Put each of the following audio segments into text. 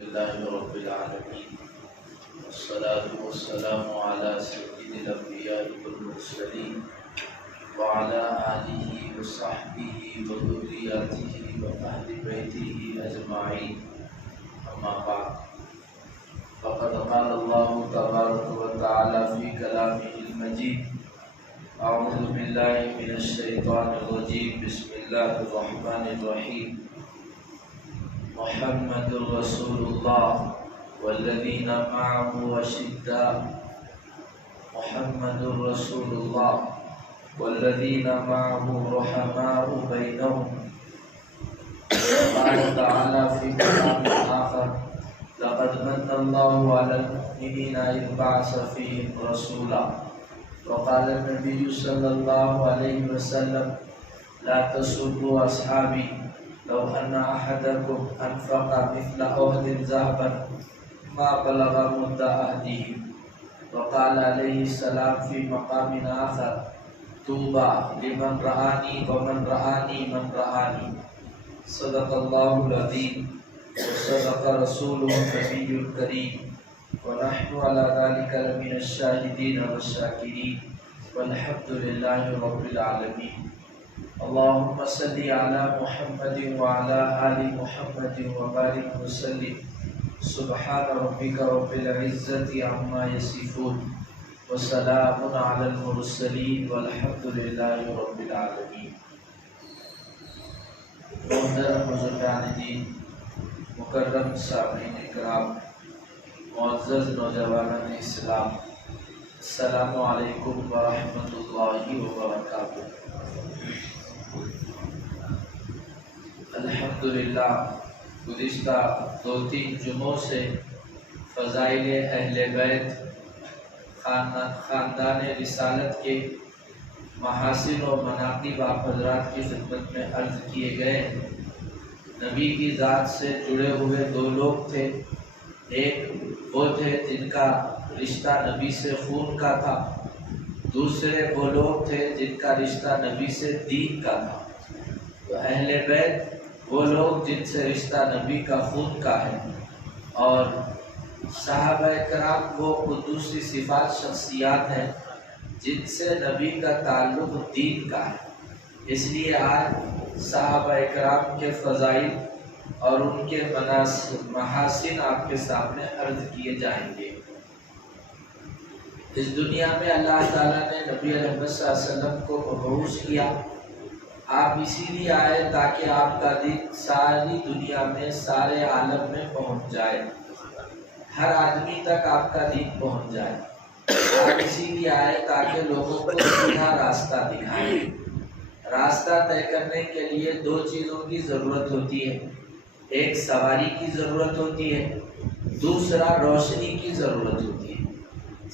لله رب العالمين والصلاة والسلام على سيد الأنبياء والمرسلين وعلى آله وصحبه وذرياته وأهل بيته أجمعين أما بعد فقد قال الله تبارك وتعالى في كلامه المجيد أعوذ بالله من الشيطان الرجيم بسم الله الرحمن الرحيم محمد رسول الله والذين معه أشداء محمد رسول الله والذين معه رحماء بينهم قال تعالى في كلام آخر لقد من الله على المؤمنين إذ بعث فيهم رسولا وقال النبي صلى الله عليه وسلم لا تسبوا أصحابي لو أن أحدكم أنفق مثل أحد ذهبا ما بلغ مد أحدهم وقال عليه السلام في مقام آخر طوبى لمن رآني ومن رآني من رآني صدق الله العظيم وصدق رسوله النبي الكريم ونحن على ذلك لمن الشاهدين والشاكرين والحمد لله رب العالمين اللهم صل على محمد وعلى آل محمد وبارك وسلم سبحان ربك رب العزة عما يصفون وسلام على المرسلين والحمد لله رب العالمين. محترم بزرگان دین، مکرم سامعین کرام، معزز نوجوانان اسلام، السلام علیکم ورحمۃ اللہ وبرکاتہ۔ الحمدللہ گزشتہ 2-3 جمعوں سے فضائل اہل بیت خاندان رسالت کے محاسن و مناقب آپ حضرات کی خدمت میں عرض کیے گئے۔ نبی کی ذات سے جڑے ہوئے 2 لوگ تھے، ایک وہ تھے جن کا رشتہ نبی سے خون کا تھا، دوسرے وہ لوگ تھے جن کا رشتہ نبی سے دین کا تھا۔ تو اہل بیت وہ لوگ جن سے رشتہ نبی کا خون کا ہے، اور صحابہ کرام وہ قدوسی صفات شخصیات ہیں جن سے نبی کا تعلق دین کا ہے۔ اس لیے آج صحابہ کرام کے فضائل اور ان کے محاسن آپ کے سامنے عرض کیے جائیں گے۔ اس دنیا میں اللہ تعالیٰ نے نبی علیہ السلام کو مبعوث کیا۔ آپ اسی لیے آئے تاکہ آپ کا دین ساری دنیا میں، سارے عالم میں پہنچ جائے، ہر آدمی تک آپ کا دین پہنچ جائے۔ آپ اسی لیے آئے تاکہ لوگوں کو سیدھا راستہ دکھائیں۔ راستہ طے کرنے کے لیے 2 چیزوں کی ضرورت ہوتی ہے، ایک سواری کی ضرورت ہوتی ہے، دوسرا روشنی کی ضرورت ہوتی ہے۔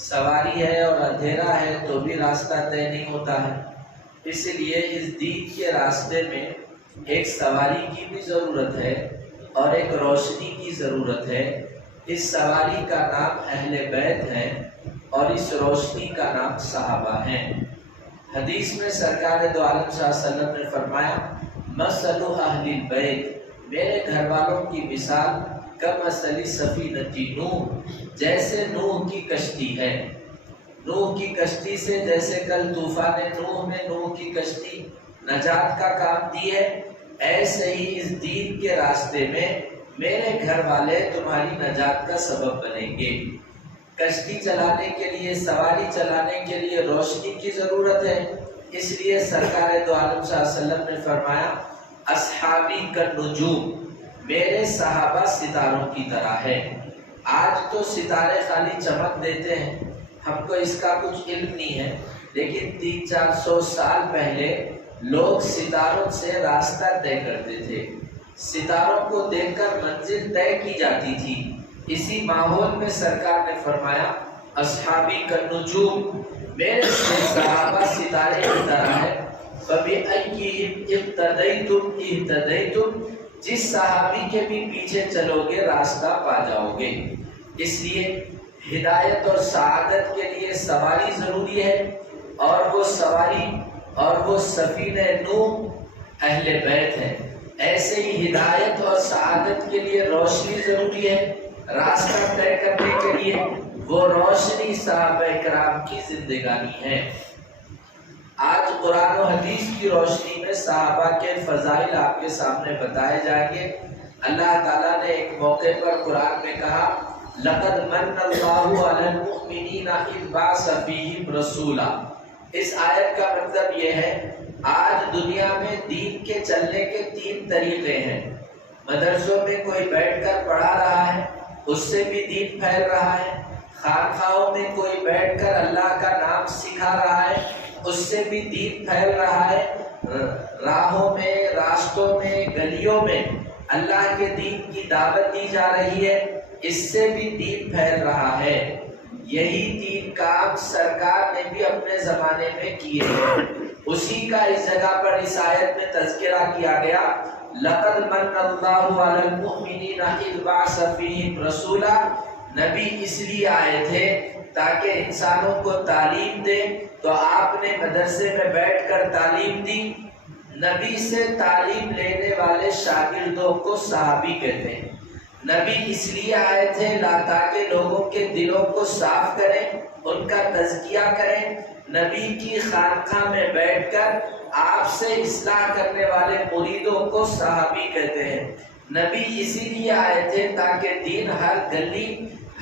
سواری ہے اور اندھیرا ہے تو بھی راستہ طے نہیں ہوتا ہے، اس لیے اس دین کے راستے میں ایک سواری کی بھی ضرورت ہے اور ایک روشنی کی ضرورت ہے۔ اس سواری کا نام اہل بیت ہے اور اس روشنی کا نام صحابہ ہیں۔ حدیث میں سرکار دو عالم صلی اللہ علیہ وسلم نے فرمایا مثل اہل البیت، میرے گھر والوں کی مثال کمثل سفینۃ نوح، جیسے نوح کی کشتی ہے۔ نوح کی کشتی سے جیسے کل طوفان نوح میں نوح کی کشتی نجات کا کام دی ہے، ایسے ہی اس دین کے راستے میں میرے گھر والے تمہاری نجات کا سبب بنیں گے۔ کشتی چلانے کے لیے، سواری چلانے کے لیے روشنی کی ضرورت ہے، اس لیے سرکار دو عالم صلی اللہ علیہ وسلم نے فرمایا اصحابی کالنجوم، میرے صحابہ ستاروں کی طرح ہے۔ آج تو ستارے خالی چمک دیتے ہیں، ہم کو اس کا کچھ علم نہیں ہے، لیکن 300-400 سال پہلے لوگ ستاروں سے راستہ طے کرتے تھے، ستاروں کو دیکھ کر منزل طے کی جاتی تھی۔ اسی ماحول میں سرکار نے فرمایا اصحابی کالنجوم، میرے صحابہ ستارے کی طرح ہے۔ فَبِأَيِّهِمْ اقْتَدَيْتُمْ اهْتَدَيْتُمْ، جس صحابی کے بھی پیچھے چلو گے راستہ پا جاؤ گے۔ اس لیے ہدایت اور سعادت کے لیے سواری ضروری ہے، اور وہ سواری اور وہ سفینہ نوح اہل بیت ہے۔ ایسے ہی ہدایت اور سعادت کے لیے روشنی ضروری ہے، راستہ طے کرنے کے لیے وہ روشنی صحابہ کرام کی زندگانی ہے۔ آج قرآن و حدیث کی روشنی میں صحابہ کے فضائل آپ کے سامنے بتائے جائیں گے۔ اللہ تعالیٰ نے ایک موقع پر قرآن میں کہا لَقَدْ مَنَّ اللَّهُ عَلَى الْمُؤْمِنِينَ إِذْ بَعَثَ فِيهِمْ رَسُولًا۔ اس آیت کا مطلب یہ ہے آج دنیا میں دین کے چلنے کے 3 طریقے ہیں۔ مدرسوں میں کوئی بیٹھ کر پڑھا رہا ہے، اس سے بھی دین پھیل رہا ہے۔ خانقاہوں میں کوئی بیٹھ کر اللہ کا نام سکھا رہا ہے، اس سے بھی دین پھیل رہا ہے۔ راہوں میں، راستوں میں، گلیوں میں اللہ کے دین کی دعوت دی جا رہی ہے، اس سے بھی دین پھیل رہا ہے۔ یہی 3 کام سرکار نے بھی اپنے زمانے میں کیے ہیں، اسی کا اس جگہ پر اس آیت میں تذکرہ کیا گیا لَقَدْ مَنَّ اللَّهُ عَلَى الْمُؤْمِنِينَ إِذْ بَعَثَ فِيهِمْ رَسُولًا۔ نبی اس لیے آئے تھے تاکہ انسانوں کو تعلیم دے، تو آپ نے مدرسے میں بیٹھ کر تعلیم دی۔ نبی سے تعلیم لینے والے شاگردوں کو صحابی کہتے ہیں۔ نبی اس لیے آئے تھے تاکہ لوگوں کے دلوں کو صاف کریں، ان کا تزکیہ کریں۔ نبی کی خانقاہ میں بیٹھ کر آپ سے اصلاح کرنے والے مریدوں کو صحابی کہتے ہیں۔ نبی اسی لیے آئے تھے تاکہ دین ہر گلی،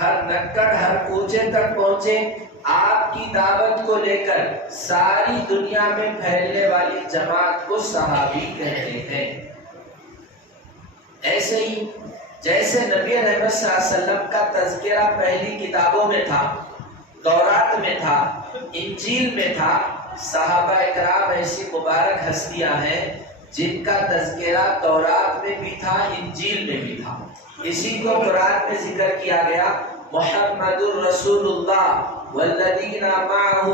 ہر نکڑ، ہر کوچے تک پہنچے۔ آپ کی دعوت کو لے کر ساری دنیا میں پھیلنے والی جماعت کو صحابی کہتے ہیں۔ ایسے ہی جیسے نبی رحمت صلی اللہ علیہ وسلم کا تذکرہ پہلی کتابوں میں تھا، تورات میں تھا، انجیل میں تھا، صحابہ اکرام ایسی مبارک ہستیاں ہیں جن کا تذکرہ تورات میں بھی تھا، انجیل میں بھی تھا۔ اسی کو قرآن میں ذکر کیا گیا محمد الرسول اللہ والذین معہ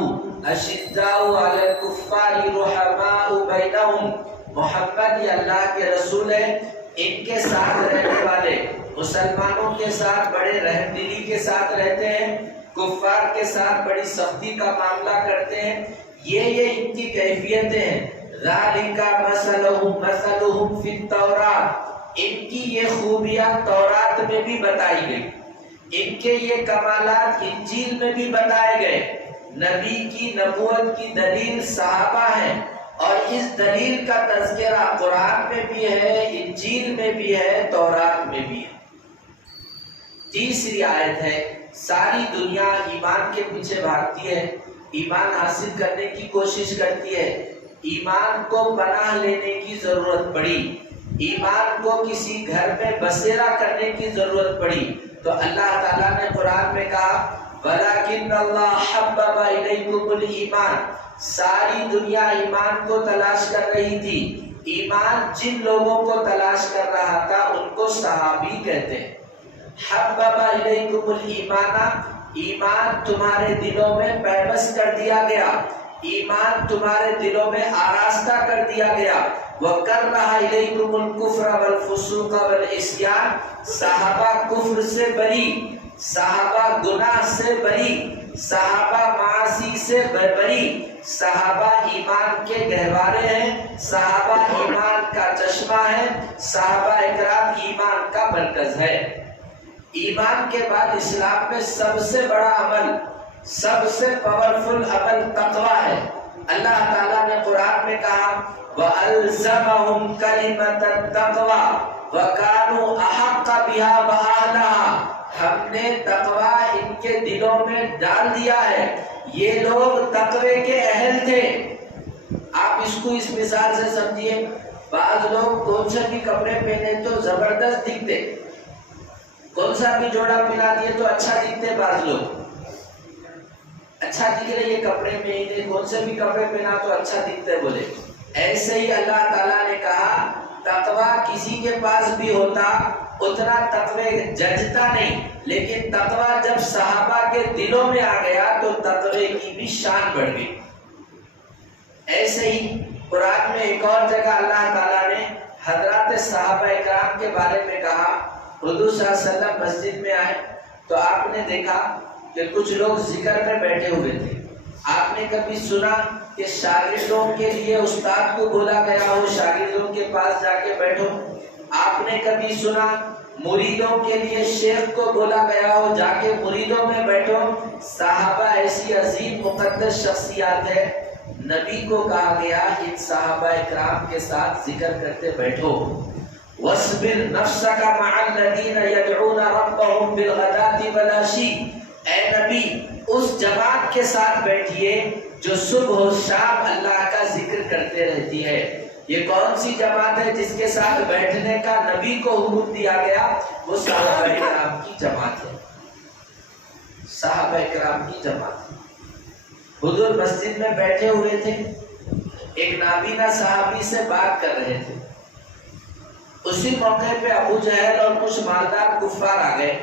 اشداء علی الکفار رحماء بینہم۔ محمد یہ اللہ کے رسول ہیں، ان کے ساتھ رہنے والے مسلمانوں کے ساتھ بڑے رحم دلی کے ساتھ رہتے ہیں، کفار کے ساتھ بڑی سختی کا معاملہ کرتے ہیں۔ یہ ان کی کیفیتیں ہیں۔ ذالک مثلہم مثلہم فی التوراۃ، ان کی یہ خوبیاں تورات میں بھی بتائی گئی، ان کے یہ کمالات انجیل میں بھی بتائے گئے۔ نبی کی نبوت کی دلیل صحابہ ہیں، اور اس دلیل کا تذکرہ قرآن میں بھی ہے، انجیل میں بھی ہے، تورات میں بھی ہے۔ تیسری آیت ہے ساری دنیا ایمان کے پیچھے بھاگتی ہے، ایمان حاصل کرنے کی کوشش کرتی ہے، ایمان کو پناہ لینے کی ضرورت پڑی، ایمان کو کسی گھر میں بسیرا کرنے کی ضرورت پڑی، تو اللہ تعالیٰ نے قرآن میں کہا وَلَكِنَّ اللَّهَ حَبَّبَ إِلَيْكُمُ الْإِيمَانَ۔ ساری دنیا ایمان کو تلاش کر رہی تھی، ایمان جن لوگوں کو تلاش کر رہا تھا ان کو صحابی کہتے ہیں۔ حَبَّبَ إِلَيْكُمُ الْإِيمَانَ، ایمان تمہارے دلوں میں پیوست کر دیا گیا، ایمان تمہارے دلوں میں آراستہ کر دیا گیا۔ وَكَرَّهَ إِلَيْكُمُ الْكُفْرَ وَالْفُسُوقَ وَالْعِصْيَانَ، صحابہ کفر سے بری، صحابہ گناہ سے بری، صحابہ معاصی سے بری، صحابہ ایمان کے گہوارے ہیں، صحابہ ایمان کا چشمہ ہے، صحابہ اکرام ایمان کا مرکز ہے۔ ایمان کے بعد اسلام میں سب سے بڑا عمل، سب سے پاورفل عمل تقوی ہے۔ اللہ تعالیٰ نے قرآن میں کہا وَأَلْزَمَهُمْ كَلِمَةَ التَّقْوَى وَكَانُوا أَحَقَّ بِهَا وَأَهْلَهَا۔ ہم نے تقوی ان کے دلوں میں ڈال دیا ہے، یہ لوگ تقوی کے اہل تھے۔ آپ اس کو اس مثال سے سمجھیے، بعض لوگ کون سے بھی کپڑے پہنے تو زبردست دکھتے، کون سا بھی جوڑا پہنا دیے تو اچھا دکھتے، بعض لوگ اچھا دکھ رہے یہ کپڑے پہنے، کون سے بھی کپڑے پہنا تو اچھا دکھتے بولے۔ ایسے ہی اللہ تعالیٰ نے کہا تقوی کسی کے پاس بھی ہوتا اتنا تقوی ججتا نہیں، لیکن تقوی جب صحابہ کے دلوں میں آ گیا تو تقوی کی بھی شان بڑھ گئی۔ ایسے ہی قرآن میں ایک اور جگہ اللہ تعالیٰ نے حضرات صحابہ اکرام کے بارے میں کہا۔ حضور صلی اللہ علیہ وسلم مسجد میں آئے تو آپ نے دیکھا کہ کچھ لوگ ذکر میں بیٹھے ہوئے تھے۔ آپ نے کبھی سنا کہ شاگردوں کے لیے استاد کو بولا گیا ہو شاگردوں کے پاس جا کے بیٹھو؟ آپ نے کبھی سنا مریدوں کے لیے شیخ کو بولا گیا ہو جا کے مریدوں میں بیٹھو؟ صحابہ ایسی عظیم مقدس شخصیات ہے، نبی کو کہا گیا ان صحابہ اکرام کے ساتھ ذکر کرتے بیٹھو۔ وَاصْبِرْ نَفْسَكَ مَعَ الَّذِينَ يَدْعُونَ رَبَّهُمْ بِالْغَدَاةِ وَالْعَشِيِّ، اے نبی اس جماعت کے ساتھ بیٹھیے جو صبح و شام اللہ کا ذکر کرتے رہتی ہے۔ یہ کون سی جماعت ہے جس کے ساتھ بیٹھنے کا نبی کو حکم دیا گیا؟ وہ صحابہ کرام کی جماعت ہے، صحابہ کرام کی جماعت ہے۔ حضور مسجد میں بیٹھے ہوئے تھے، ایک نابینا صحابی سے بات کر رہے تھے، اسی موقع پہ ابو جہل اور کچھ مالدار کفار آ گئے،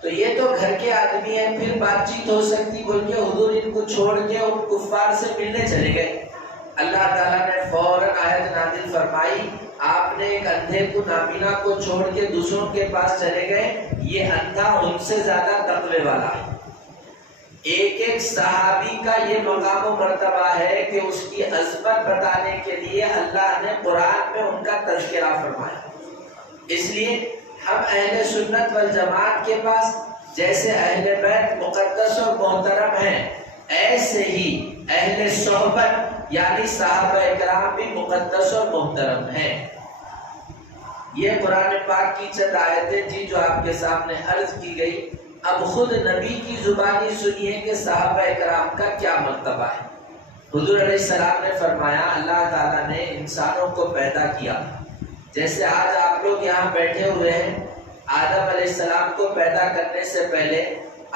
تو یہ تو گھر کے آدمی ہیں پھر بات چیت ہو سکتی بول کے حضور ان کو چھوڑ کے ان کفار سے ملنے چلے گئے۔ اللہ تعالیٰ نے فوراً آیت نازل فرمائی، آپ نے ایک اندھے کو نابینا کو چھوڑ کے دوسروں کے پاس چلے گئے، یہ اندھا ان سے زیادہ تقوی والا ہے۔ ایک ایک صحابی کا یہ مقام و مرتبہ ہے کہ اس کی عظمت بتانے کے لیے اللہ نے قرآن میں ان کا تذکرہ فرمایا۔ اس لیے ہم اہل سنت والجماعت کے پاس جیسے اہل بیت مقدس اور محترم ہیں، ایسے ہی اہل صحبت یعنی صحابہ اکرام بھی مقدس اور محترم ہیں۔ یہ قرآن پاک کی چند آیتیں تھی جو آپ کے سامنے عرض کی گئی۔ اب خود نبی کی زبانی سنیے کہ صحابہ اکرام کا کیا مرتبہ ہے۔ حضور علیہ السلام نے فرمایا اللہ تعالیٰ نے انسانوں کو پیدا کیا، جیسے آج آپ لوگ یہاں بیٹھے ہوئے ہیں، آدم علیہ السلام کو پیدا کرنے سے پہلے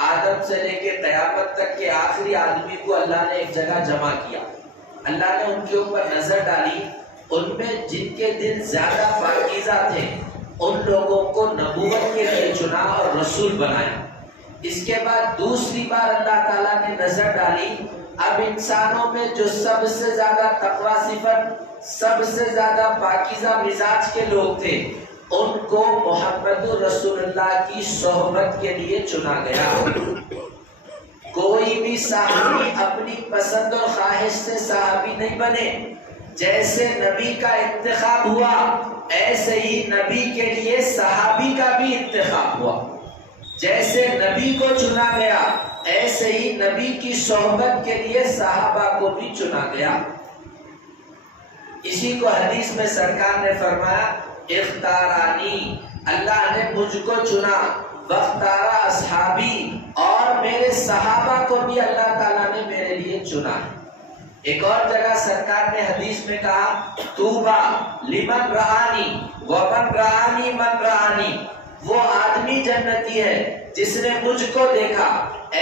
آدم سے لے کے قیامت تک کے آخری آدمی کو اللہ نے ایک جگہ جمع کیا۔ اللہ نے ان کے اوپر نظر ڈالی، ان میں جن کے دل زیادہ پاکیزہ تھے ان لوگوں کو نبوت کے لیے چنا اور رسول بنایا۔ اس کے بعد دوسری بار اللہ تعالیٰ نے نظر ڈالی، اب انسانوں میں جو سب سے زیادہ تقویٰ صفت، سب سے زیادہ پاکیزہ مزاج کے لوگ تھے، ان کو محمد رسول اللہ کی صحبت کے لیے چنا گیا۔ کوئی بھی صحابی اپنی پسند اور خواہش سے صحابی نہیں بنے، جیسے نبی کا انتخاب ہوا ایسے ہی نبی کے لیے صحابی کا بھی انتخاب ہوا۔ جیسے نبی کو چنا گیا ایسے ہی نبی کی صحبت کے لیے صحابہ کو بھی چنا گیا۔ اسی کو حدیث میں سرکار نے فرمایا اختارانی، اللہ نے مجھ کو چنا، واختارا اصحابی، اور میرے صحابہ کو بھی اللہ تعالیٰ نے میرے لیے چنا ہے۔ ایک اور جگہ سرکار نے حدیث میں کہا توبہ لمن رآنی ومن رآنی من رآنی، وہ آدمی جنتی ہے جس نے مجھ کو دیکھا،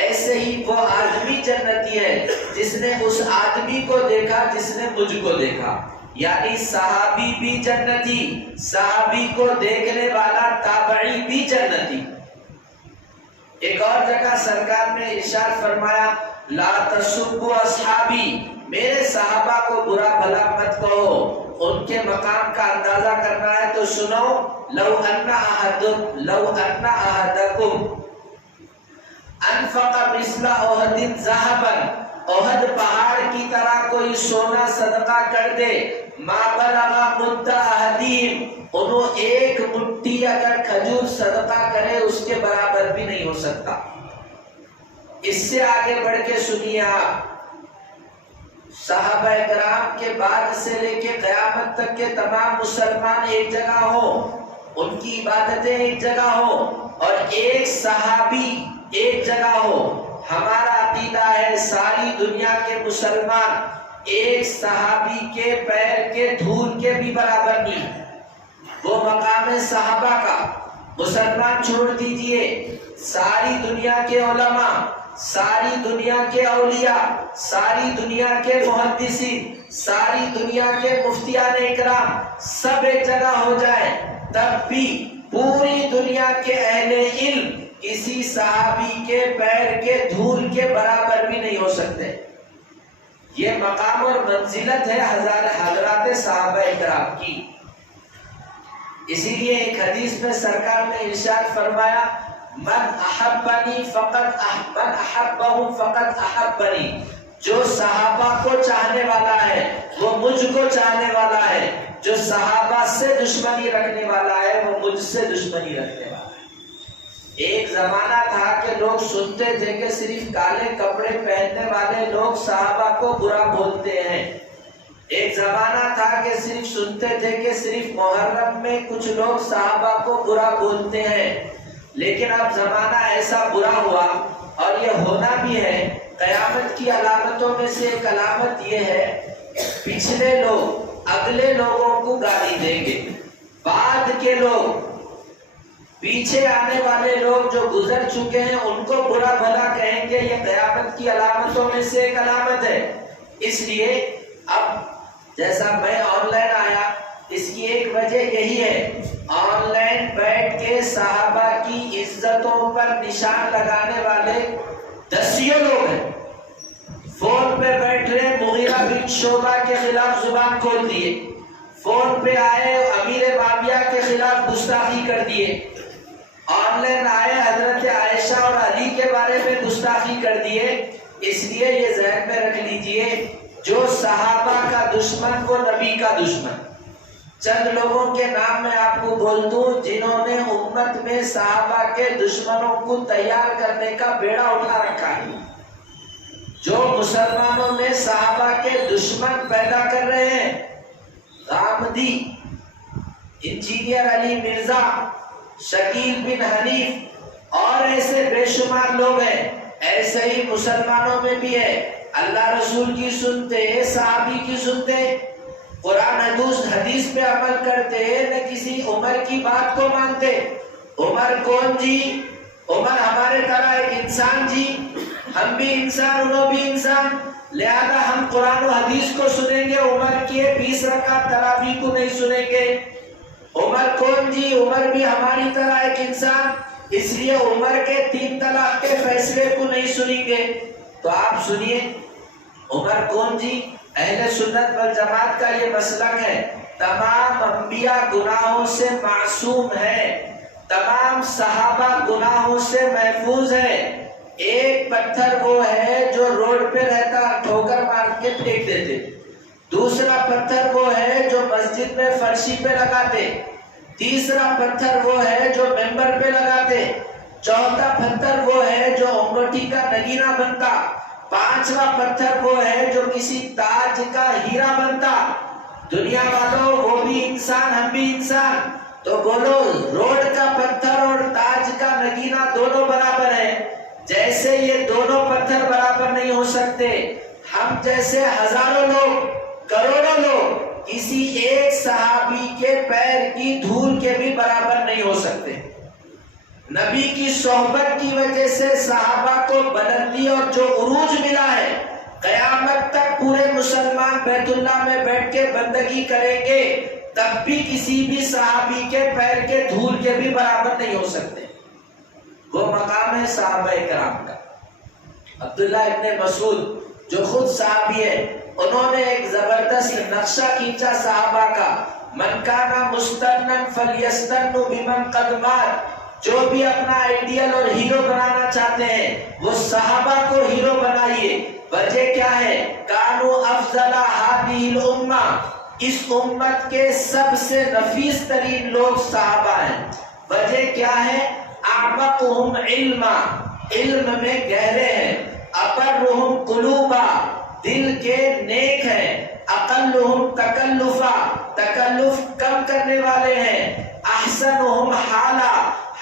ایسے ہی وہ آدمی جنتی ہے جس نے اس آدمی کو دیکھا جس نے مجھ کو دیکھا۔ یعنی صحابی بھی جنتی، صحابی کو دیکھنے والا تابعی بھی جنتی۔ ایک اور جگہ سرکار نے ارشاد فرمایا لا تسبوا اصحابی، میرے صحابہ کو برا بھلا مت کہو، ان کے مقام کا اندازہ کرنا ہے تو سنو لو ان احدکم انفق مثل احد ذهبا، احد پہاڑ کی طرح کوئی سونا صدقہ کر دے، ما بلغ مد احدہم، انہوں ایک مٹھی اگر کھجور صدقہ کرے اس کے برابر بھی نہیں ہو سکتا۔ اس سے آگے بڑھ کے سنیے آپ، صحابہ اکرام کے بعد سے لے کے قیامت تک کے تمام مسلمان ایک جگہ ہوں، ان کی عبادتیں ایک جگہ ہوں، اور ایک صحابی ایک جگہ ہو۔ ہمارا عقیدہ ہے ساری دنیا کے مسلمان ایک صحابی کے پیر کے دھول کے بھی برابر نہیں۔ وہ مقام صحابہ کا مسلمان چھوڑ دیجئے، ساری دنیا کے علماء، ساری دنیا کے اولیاء، ساری دنیا کے محدثین، ساری دنیا کے مفتیان اکرام سب ایک جگہ ہو جائیں، تب بھی پوری دنیا کے اہل علم کسی صحابی کے پیر کے دھول کے برابر بھی نہیں ہو سکتے۔ یہ مقام اور منزلت ہے حضرات صحابہ اکرام کی۔ اسی لیے ایک حدیث میں سرکار نے ارشاد فرمایا من احبنی فقط من احبہم فقط احبنی، جو صحابہ کو چاہنے والا ہے وہ مجھ کو چاہنے والا ہے، جو صحابہ سے دشمنی رکھنے والا ہے وہ مجھ سے دشمنی رکھنے والا ہے۔ ایک زمانہ تھا کہ لوگ سنتے تھے کہ صرف کالے کپڑے پہننے والے لوگ صحابہ کو برا بولتے ہیں۔ ایک زمانہ تھا کہ صرف سنتے تھے کہ صرف محرم میں کچھ لوگ صحابہ کو برا بولتے ہیں، لیکن اب زمانہ ایسا برا ہوا، اور یہ ہونا بھی ہے۔ قیامت کی علامتوں میں سے ایک علامت یہ ہے، پچھلے لوگ اگلے لوگوں کو گالی دیں گے، بعد کے لوگ پیچھے آنے والے لوگ جو گزر چکے ہیں ان کو برا بھلا کہیں گے۔ یہ قیامت کی علامتوں میں سے ایک علامت ہے۔ اس لیے اب جیسا میں آن لائن آیا، اس کی ایک وجہ یہی ہے، آن لائن بیٹھ کے صحابہ کی عزتوں پر نشان لگانے والے دسیوں لوگ ہیں۔ فون پہ بیٹھ رہے مغیرہ بن شعبہ کے خلاف زبان کھول دیے، فون پہ آئے امیر معاویہ کے خلاف گستاخی کر دیے، آن لائن آئے حضرت عائشہ اور علی کے بارے میں گستاخی کر دیے۔ اس لیے یہ ذہن میں رکھ لیجئے، جو صحابہ کا دشمن وہ نبی کا دشمن۔ چند لوگوں کے نام میں آپ کو بول دوں جنہوں نے امت میں صحابہ کے دشمنوں کو تیار کرنے کا بیڑا اٹھا رکھا ہے۔ جو مسلمانوں میں صحابہ کے دشمن پیدا کر رہے ہیں، غامدی، انجینئر علی مرزا، شکیل بن حنیف اور ایسے بے شمار لوگ ہیں۔ ایسے ہی مسلمانوں میں بھی ہے، اللہ رسول کی سنتے، صحابی کی سنتے، قرآن حدیث پہ عمل کرتے، نہ کسی عمر کی بات کو مانتے۔ عمر کون جی؟ عمر ہمارے طرح ایک انسان جی، ہم بھی انسان انہوں بھی انسان، لہذا ہم قرآن و حدیث کو سنیں گے، عمر کی 20 رکعت تراویح کو نہیں سنیں گے۔ عمر کون جی؟ عمر بھی ہماری طرح ایک انسان، اس لیے عمر کے 3 طلاق کے فیصلے کو نہیں سنیں گے۔ تو آپ سنیے عمر کون جی؟ اہل سنت والجماعت کا یہ مسلک ہے، تمام انبیاء گناہوں سے معصوم ہیں، تمام صحابہ گناہوں سے محفوظ ہیں۔ ایک پتھر وہ ہے جو روڈ پہ رہتا ٹھوکر مار کے پھینک دیتے، دوسرا پتھر وہ ہے جو مسجد میں فرشی پہ لگاتے، تیسرا پتھر وہ ہے جو ممبر پہ لگاتے، چوتھا پتھر وہ ہے جو انگوٹھی کا نگینہ بنتا، پانچواں پتھر وہ ہے جو کسی تاج کا ہیرا بنتا۔ دنیا والوں، وہ بھی انسان ہم بھی انسان، تو بولو روڈ کا پتھر اور تاج کا نگینہ دونوں برابر ہیں؟ جیسے یہ دونوں پتھر برابر نہیں ہو سکتے، ہم جیسے ہزاروں لوگ، کروڑوں لوگ کسی ایک صحابی کے پیر کی دھول کے بھی برابر نہیں ہو سکتے۔ نبی کی صحبت کی وجہ سے صحابہ کو بلندی اور جو عروج ملا ہے، قیامت تک پورے مسلمان بیت اللہ میں بیٹھ کے بندگی کریں گے، تب بھی کسی بھی صحابی کے پیر کے دھول کے بھی برابر نہیں ہو سکتے۔ وہ مقام ہے صحابہ کرام کا۔ عبداللہ ابن مسعود جو خود صحابی ہے، انہوں نے ایک زبردست نقشہ کھینچا صحابہ کا، من کانا مستنن فلیستن بمن قد مات۔ جو بھی اپنا آئیڈیل اور ہیرو بنانا چاہتے ہیں وہ صحابہ کو ہیرو بنائیے۔ وجہ کیا ہے؟ کانو افضل ہذہ الامہ، اس امت کے سب سے نفیس ترین لوگ صحابہ ہیں۔ وجہ کیا ہے؟ اعمقہم علما، علم میں گہرے ہیں، اقرہم قلوبا، دل کے نیک ہیں، اقلہم تکلفا، تکلف کم کرنے والے ہیں، احسنہم حالا،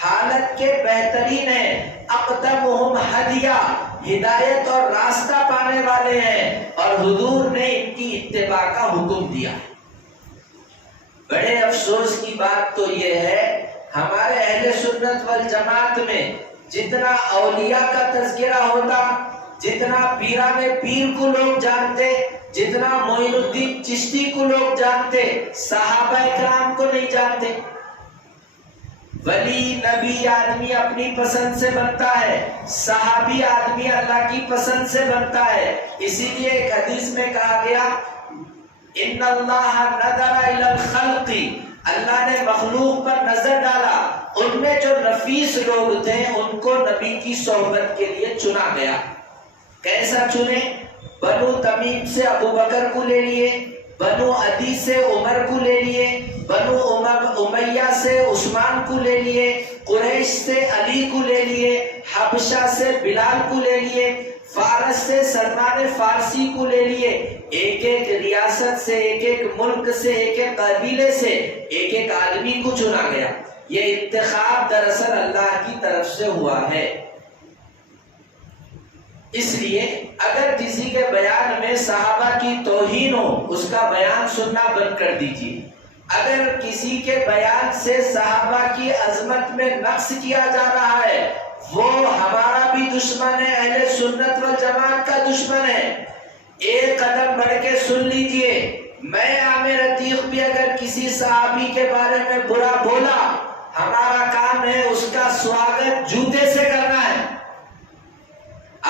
حالت کے بہترین ہیں، اقدمہم ہدیہ، ہدایت اور راستہ پانے والے ہیں، اور حضور نے ان کی اتباع کا حکم دیا۔ بڑے افسوس کی بات تو یہ ہے، ہمارے اہل سنت والجماعت میں جتنا اولیاء کا تذکرہ ہوتا، جتنا پیران پیر کو لوگ جانتے، جتنا معین الدین چشتی کو لوگ جانتے، صحابہ کرام کو نہیں جانتے۔ ولی نبی آدمی اپنی پسند سے بنتا ہے، صحابی آدمی اللہ کی پسند سے بنتا ہے۔ اسی لیے ایک حدیث میں کہا گیا، ان اللہ نظر الی الخلق، اللہ نے مخلوق پر نظر ڈالا، ان میں جو نفیس لوگ تھے ان کو نبی کی صحبت کے لیے چنا گیا۔ کیسا چنے؟ بنو تمیم سے ابو بکر کو لے لیے، بنو عدی سے عمر کو لے لیے، بنو امیہ سے عثمان کو لے لیے، قریش سے علی کو لے لیے، حبشہ سے بلال کو لے لیے، فارس سے سلمان فارسی کو لے لیے۔ ایک ایک ریاست سے، ایک ایک ملک سے، ایک ایک قبیلے سے ایک ایک آدمی کو چنا گیا۔ یہ انتخاب دراصل اللہ کی طرف سے ہوا ہے۔ اس لیے اگر کسی کے بیان میں صحابہ کی توہین ہو، اس کا بیان سننا بند کر دیجیے۔ اگر کسی کے بیان سے صحابہ کی عظمت میں نقص کیا جا رہا ہے، وہ ہمارا بھی دشمن ہے، اہل سنت والجماعت کا دشمن ہے۔ ایک قدم بڑھ کے سن لیجئے، میں عامر عتیق بھی اگر کسی صحابی کے بارے میں برا بولا، ہمارا کام ہے اس کا سواگت جوتے سے کرنا ہے۔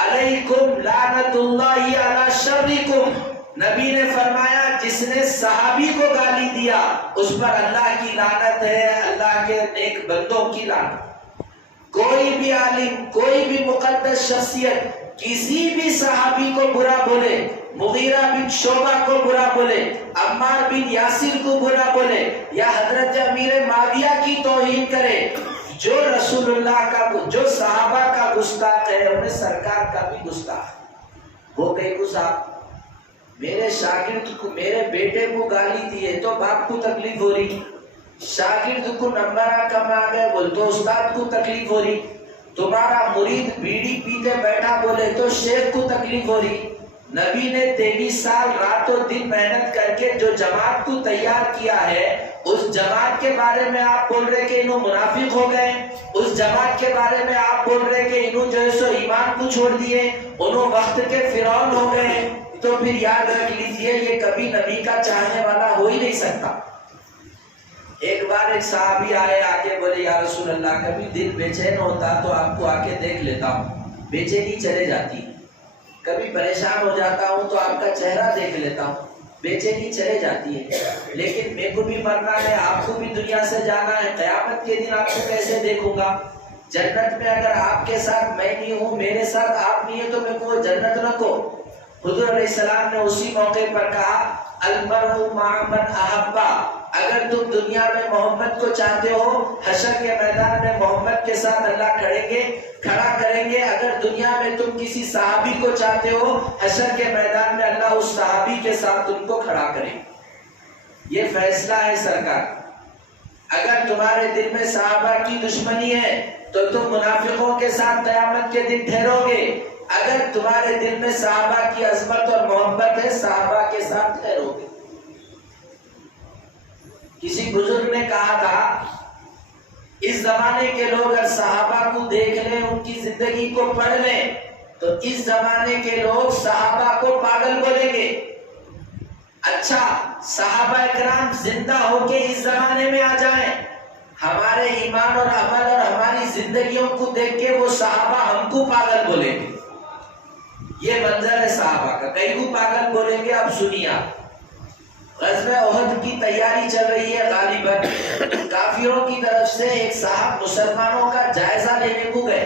علیکم لعنت اللہ علی شرکم، نبی نے فرمایا جس نے صحابی کو گالی دیا اس پر اللہ کی لعنت ہے، اللہ کے نیک بندوں کی لعنت۔ کوئی بھی عالم، کوئی بھی مقدس شخصیت کسی بھی صحابی کو برا بولے، مغیرہ بن شعبہ کو برا بولے، عمار بن یاسر کو برا بولے، یا حضرت امیر معاویہ کی توہین کرے، جو رسول اللہ کا، جو صحابہ کا گستاخ ہے، انہیں سرکار کا بھی گستاخ۔ وہ کہیں کو صاحب میرے شاگرد کو، میرے بیٹے کو گالی دیے تو باپ کو تکلیف ہو رہی، شاگرد کو نمبر کم آ گئے بول تو استاد کو تکلیف ہو رہی، تمہارا مرید بیڑی پیتے بیٹھا بولے تو شیخ کو تکلیف ہو رہی۔ نبی نے 23 سال رات و دن محنت کر کے جو جماعت کو تیار کیا ہے، اس جماعت کے بارے میں آپ بول رہے کہ انہوں منافق ہو گئے، اس جماعت کے بارے میں آپ بول رہے کہ انہوں جو ہے سو ایمان کو چھوڑ دیے، انہوں وقت کے فرعون ہو گئے، تو پھر یاد رکھ لیجئے یہ کبھی نبی کا چاہنے والا ہو ہی نہیں سکتا۔ ایک بار ایک صحابی آئے، آگے بولے یا رسول اللہ کبھی دل بے چین ہوتا تو آپ کو آ کے دیکھ لیتا ہوں، بے چینی چلے جاتی، کبھی پریشان ہو جاتا ہوں تو آپ کا چہرہ دیکھ لیتا ہوں، بے چینی چلے جاتی ہے، لیکن میرے کو بھی مرنا ہے، آپ کو بھی دنیا سے جانا ہے، قیامت کے دن آپ کو کیسے دیکھوں گا؟ جنت میں اگر آپ کے ساتھ میں نہیں ہوں، میرے ساتھ آپ نہیں ہے تو میں کو جنت نہ کو۔ حضور علیہ السلام نے اسی موقع پر کہا المرء مع من احبا، اگر تم دنیا میں محمد کو چاہتے ہو، حشر کے میدان میں محمد کے ساتھ اللہ کھڑا کریں گے۔ اگر دنیا میں تم کسی صحابی کو چاہتے ہو، حشر کے میدان میں اللہ اس صحابی کے ساتھ تم کو کھڑا کرے۔ یہ فیصلہ ہے سرکار۔ اگر تمہارے دل میں صحابہ کی دشمنی ہے تو تم منافقوں کے ساتھ قیامت کے دن ٹھہرو گے، اگر تمہارے دل میں صحابہ کی عظمت اور محبت ہے، صحابہ کے ساتھ ٹھہرو گے۔ کسی بزرگ نے کہا تھا اس زمانے کے لوگ اگر صحابہ کو دیکھ لیں، ان کی زندگی کو پڑھ لیں، تو اس زمانے کے لوگ صحابہ کو پاگل بولیں گے۔ اچھا صحابہ اکرام زندہ ہو کے اس زمانے میں آ جائیں، ہمارے ایمان اور عمل اور ہماری زندگیوں کو دیکھ کے وہ صحابہ ہم کو پاگل بولیں گے۔ یہ منظر ہے صحابہ کا، کئی کو پاگل بولیں گے۔ اب سنیے آپ، غزوہ احد کی تیاری چل رہی ہے، غالباً کافروں کی طرف سے ایک صاحب مسلمانوں کا جائزہ لینے کو گئے،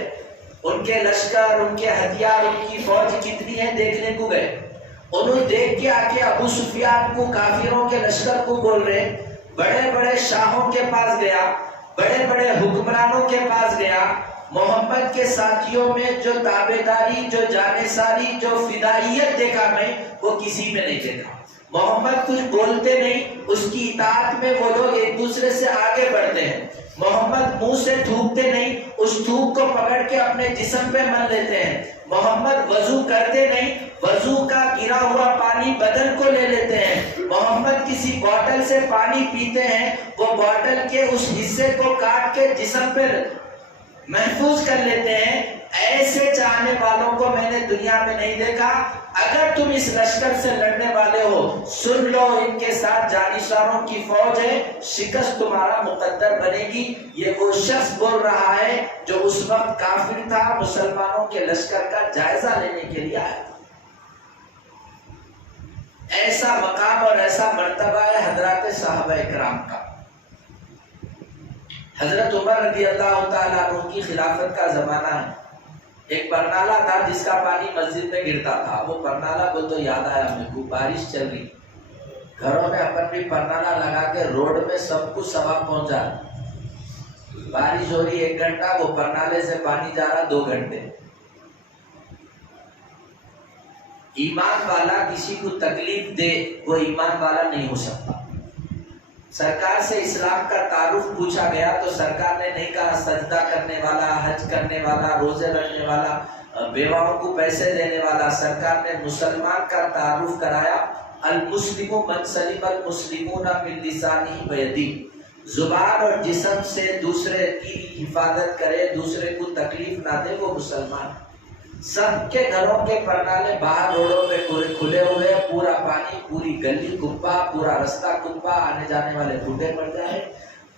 ان کے لشکر، ان کے ہتھیار، ان کی فوج کتنی ہے دیکھنے کو گئے۔ انہوں دیکھ کے آ کے ابو سفیان کو، کافروں کے لشکر کو بول رہے، بڑے بڑے شاہوں کے پاس گیا، بڑے بڑے حکمرانوں کے پاس گیا، محمد کے ساتھیوں میں جو تابعداری، جو جانثاری، جو فدائیت دیکھا میں، وہ کسی میں نہیں دیکھا۔ محمد کچھ بولتے نہیں، اس کی اطاعت میں وہ لوگ ایک دوسرے سے آگے بڑھتے ہیں۔ محمد منہ سے تھوکتے نہیں، اس تھوک کو پکڑ کے اپنے جسم پہ مل لیتے ہیں۔ محمد وضو کرتے نہیں، وضو کا گرا ہوا پانی بدن کو لے لیتے ہیں۔ محمد کسی بوتل سے پانی پیتے ہیں، وہ بوتل کے اس حصے کو کاٹ کے جسم پہ محفوظ کر لیتے ہیں۔ ایسے چاہنے والوں کو میں نے دنیا میں نہیں دیکھا۔ اگر تم اس لشکر سے لڑنے والے ہو، سن لو ان کے ساتھ جانشاروں کی فوج ہے، شکست تمہارا مقدر بنے گی۔ یہ وہ شخص بول رہا ہے جو اس وقت کافر تھا، مسلمانوں کے لشکر کا جائزہ لینے کے لیے آیا۔ ایسا مقام اور ایسا مرتبہ ہے حضرات صحابہ اکرام کا۔ حضرت عمر رضی اللہ تعالیٰ عنہ کی خلافت کا زمانہ ہے، ایک پرنالا تھا جس کا پانی مسجد میں گرتا تھا. وہ پرنالا بول تو یاد آیا میرے کو، بارش چل رہی، گھروں میں اپن بھی پرنالا لگا کے روڈ میں سب کچھ ثواب پہنچا. بارش ہو رہی 1 گھنٹہ، وہ پرنالے سے پانی جا رہا 2 گھنٹے. ایمان والا کسی کو تکلیف دے وہ ایمان والا نہیں ہو سکتا. سرکار سے اسلام کا تعارف پوچھا گیا تو سرکار نے نہیں کہا سجدہ کرنے والا، حج کرنے والا، روزے رکھنے والا، بیواؤں کو پیسے دینے والا. سرکار نے مسلمان کا تعارف کرایا. المسلم من سلم المسلمون من لسانہ و یدہ، زبان اور جسم سے دوسرے کی حفاظت کرے، دوسرے کو تکلیف نہ دے، وہ مسلمان. سب کے گھروں کے پرنالے باہر روڈوں پہ کھلے ہوئے، پورا پانی، پوری گلی کپا، پورا رستہ کپا، آنے جانے والے ٹوٹے پڑ جائے.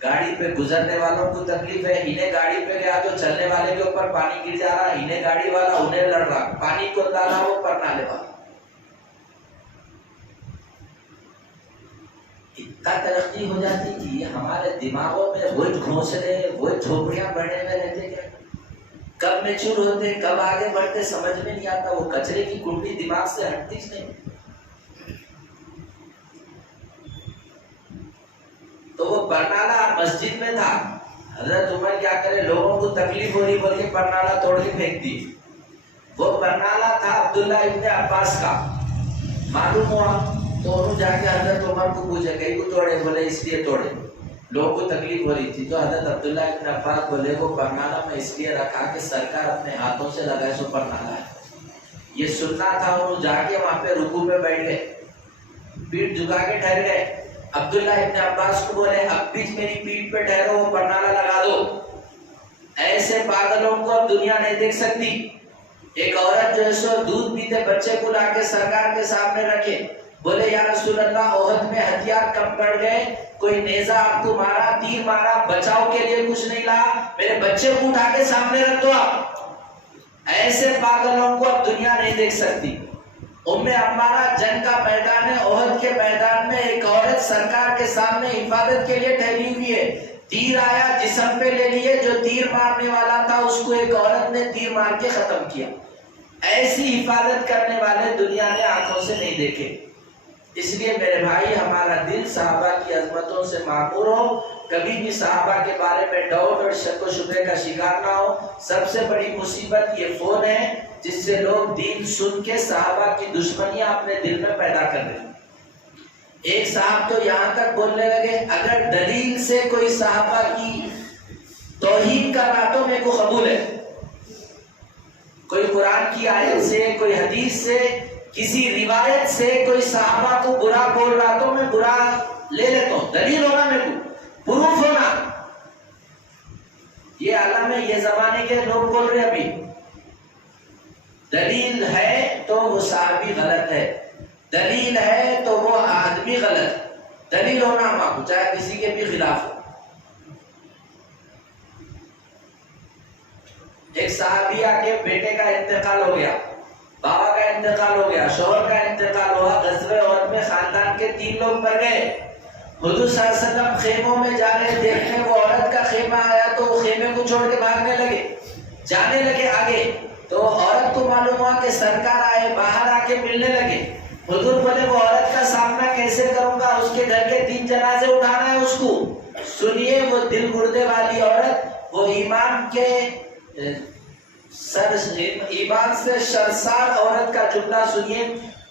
گاڑی پہ گزرنے والوں کو تکلیف ہے، انہیں گاڑی پہ گیا تو چلنے والے کے اوپر پانی گر جا رہا، انہیں گاڑی والا انہیں لڑ رہا، پانی کو ڈالا وہ پرنالے والا. اتنا ترقی ہو جاتی کہ ہمارے دماغوں میں وہی گھونسلے، وہی جھوپڑیاں بڑھنے میں رہتے. کیا کب میچور ہوتے، کب آگے بڑھتے سمجھ میں نہیں آتا. وہ کچرے کی کنڈی دماغ سے ہٹتی نہیں. تو وہ پرنالا مسجد میں تھا. حضرت عمر کیا کرے، لوگوں کو تکلیف ہو رہی بول کے پرنالا توڑ کے پھینک دی. وہ پرنالا تھا عبداللہ ابن عباس کا. معلوم ہوا تو انہوں جا کے حضرت عمر کو پوچھے کہیں کو توڑے، بولے اس لیے توڑے، لوگوں کو تکلیف ہو رہی تھی. تو حضرت عبداللہ ابن عباس بولے وہ پرنالا میں اس لیے رکھا کہ سرکار اپنے ہاتھوں سے لگائے سو پرنالا ہے. یہ سننا تھا. انہوں جا کے وہاں پہ رکوع پہ بیٹھ گئے، پیٹھ جھکا کے ٹھہر گئے. عبداللہ ابن عباس کو بولے اب بھی میری پیٹھ پہ ٹھہرو، وہ پرنالا لگا دو. ایسے پاگلوں کو اب دنیا نہیں دیکھ سکتی. ایک عورت جو ہے سو دودھ پیتے بچے کو لا کے سرکار کے سامنے رکھے، بولے یا رسول اللہ احد میں ہتھیار کم پڑ گئے، کوئی نیزہ آپ کو مارا، تیر مارا، بچاؤ کے لیے کچھ نہیں لا، میرے بچے کو اٹھا کے سامنے رکھ دو آپ. ایسے پاگلوں کو اب دنیا نہیں دیکھ سکتی. ام عمارہ جنگ کا میدان ہے، احد کے میدان میں ایک عورت سرکار کے سامنے حفاظت کے لیے ٹھہری ہوئی ہے. تیر آیا جسم پہ لے لیے، جو تیر مارنے والا تھا اس کو ایک عورت نے تیر مار کے ختم کیا. ایسی حفاظت کرنے والے دنیا نے آنکھوں سے نہیں دیکھے. اس لیے میرے بھائی ہمارا دل صحابہ کی عظمتوں سے معمور ہو، کبھی بھی صحابہ کے بارے میں ڈاؤٹ اور شک و شبہ کا شکار نہ ہو. سب سے بڑی مصیبت یہ فون ہے جس سے لوگ دین سن کے صحابہ کی دشمنیاں اپنے دل میں پیدا کر رہے ہیں. ایک صاحب تو یہاں تک بولنے لگے اگر دلیل سے کوئی صحابہ کی توہین کر رہا تو میرے کو قبول ہے. کوئی قرآن کی آیت سے، کوئی حدیث سے، کسی روایت سے کوئی صحابہ کو برا بول رہا تو میں برا لے لیتا ہوں. دلیل ہونا، میرے کو پروف ہونا. یہ عالم ہے، یہ زمانے کے لوگ بول رہے ابھی دلیل ہے تو وہ صحابی غلط ہے، دلیل ہے تو وہ آدمی غلط. دلیل ہونا ہم چاہے کسی کے بھی خلاف ہو. ایک صحابیہ کے بیٹے کا انتقال ہو گیا، بابا کا انتقال ہو گیا، شوہر کا انتقال ہوا. غزوہ احد میں خاندان کے 3 لوگ مر گئے. حضور صلی اللہ علیہ وسلم خیموں میں جا رہے دیکھنے، وہ عورت کا خیمہ آیا تو وہ خیمے کو چھوڑ کے بھاگنے لگے، جانے لگے آگے. تو عورت کو معلوم ہوا کہ سرکار آئے، باہر آ کے ملنے لگے. حضور بولے وہ عورت کا سامنا کیسے کروں گا، اس کے گھر کے 3 جنازے اٹھانا ہے اس کو. سنیے وہ دل گردے والی عورت، وہ ایمان کے ایمان سے شرسار عورت کا جملہ سنیے.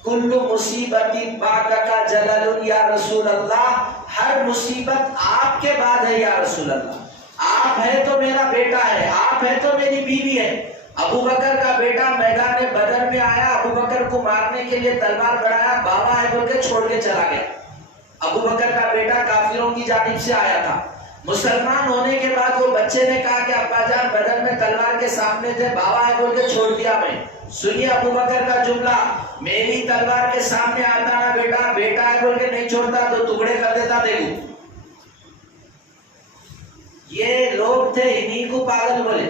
کل مصیبت بعدک جلل یا رسول اللہ، ہر مصیبت آپ کے بعد ہے یا رسول اللہ. آپ ہے تو میرا بیٹا ہے، آپ ہے تو میری بیوی ہے. ابو بکر کا بیٹا میدان بدر میں آیا، ابو بکر کو مارنے کے لیے تلوار بڑھایا، بابا ہے بول کے چھوڑ کے چلا گیا. ابو بکر کا بیٹا کافروں کی جانب سے آیا تھا. مسلمان ہونے کے بعد وہ بچے نے کہا کہ ابا جان بدر میں تلوار کے سامنے تھے، بابا ہے بول کے چھوڑ دیا میں. سنیے ابو بکر کا جملہ، میری تلوار کے سامنے آتا نا بیٹا، بیٹا ہے بول کے نہیں چھوڑتا تو ٹکڑے کر دیتا. دیکھو یہ لوگ تھے، انہیں کو پاگل بولے.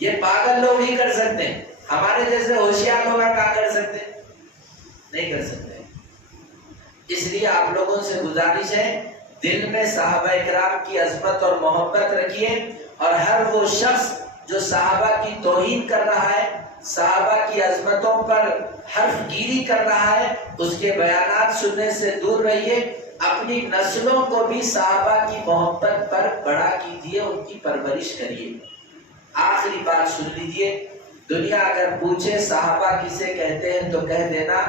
یہ پاگل لوگ ہی کر سکتے ہیں. ہمارے جیسے ہوشیار لوگ کیا کر سکتے؟ نہیں کر سکتے. اس لیے آپ لوگوں سے گزارش ہے دل میں صحابہ کرام کی عظمت اور محبت رکھیے، اور ہر وہ شخص جو صحابہ کی توہین کر رہا ہے، صحابہ کی عظمتوں پر حرف گیری کر رہا ہے، اس کے بیانات سننے سے دور رہیے۔ اپنی نسلوں کو بھی صحابہ کی محبت پر بڑا کیجیے، ان کی پرورش کریے۔ آخری بات سن لیجیے، دنیا اگر پوچھے صحابہ کسے کہتے ہیں تو کہہ دینا